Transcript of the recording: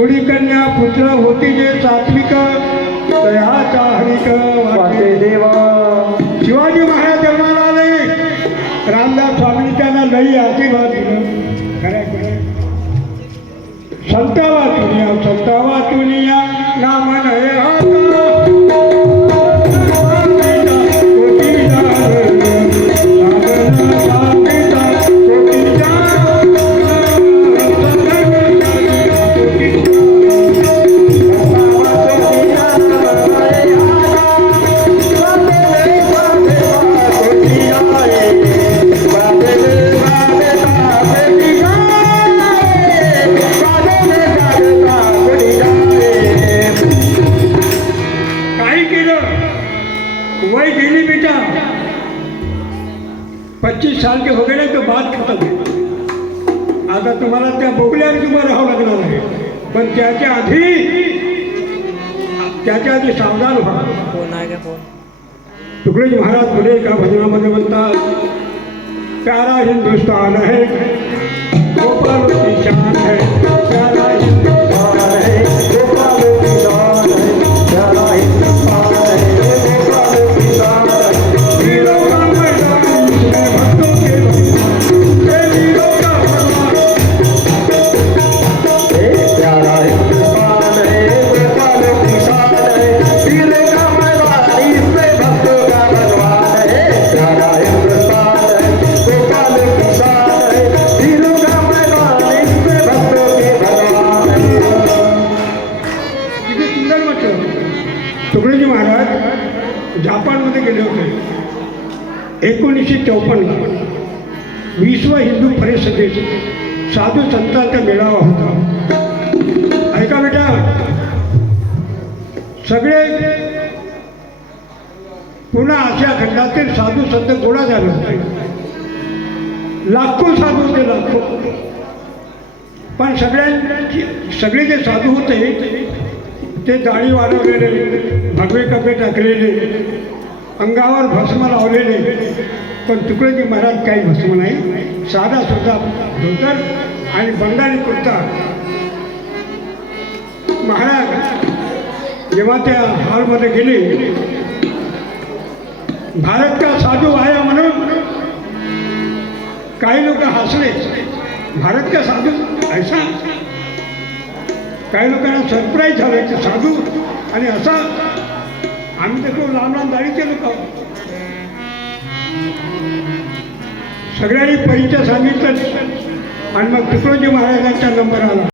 कुणी कन्या पुत्र होती जे सात्विक दयाचा हरिक वाटे देवा. शिवाजी महाराज जन्माला आले. रामदास स्वामी त्यांना लई आशीर्वाद दिलं. खरं खरं संता वाचुनिया नाम नये वही गेली बेटा 25 साल के हो गए तो बात खत्म. आता तुम्हाला त्या बोगल्यावर तुम्हाला राहावं लागणार आहे. पण त्याच्या आधी सावधान व्हा. फोन आहे का फोन? तुकडोजी महाराज पुढे एका भजनामध्ये म्हणतात, प्यारा हिंदुस्तान है गोपाल की शान है, प्यारा हिंदुस्तान है गोपाल की शान है, प्यारा हिंदुस्तान है गोपाल की शान है. वीरों का मैदान इसमें भक्तों के भगवान, वीरों का भगवान. प्यारा हिंदुस्तान है गोपाल की शान है, वीरों का मैदान इसमें भक्तों का भगवान है. प्यारा हिंदुस्तान है गोपाल की शान है, वीरों का मैदान इसमें भक्तों के भगवान है. किती सुंदर म्हटलं. तुकडोजी महाराज जापानमध्ये गेले होते 1954ला. 20वा हिंदू परिषदेत साधू संतांचा मेळावा होता. ऐका बेटा, सगळे पुन्हा आशिया खंडातील साधू संत गोळा झाले होते. लाखो साधू होते, लाखो. पण सगळे जे साधू होते ते दाढी वाढवलेले, भगवे कपडे टाकलेले, अंगावर भस्म लावलेले. पण तुकडोजी महाराज काही भस्म नाही, साधा सुद्धा धोतर आणि बंगाली कुर्ता. महाराज जेव्हा त्या हॉलमध्ये गेले, भारत का साधू आया म्हणून काही लोक हसले. भारत का साधू ऐसा. काही लोकांना सरप्राईज झालं की साधू आणि असा. आम्ही तर तो लांब लांब दाढीचे लोक आहोत. सगळ्यांनी परिचय सांगितलं आणि मग तुकडोजी महाराजांचा नंबर आला.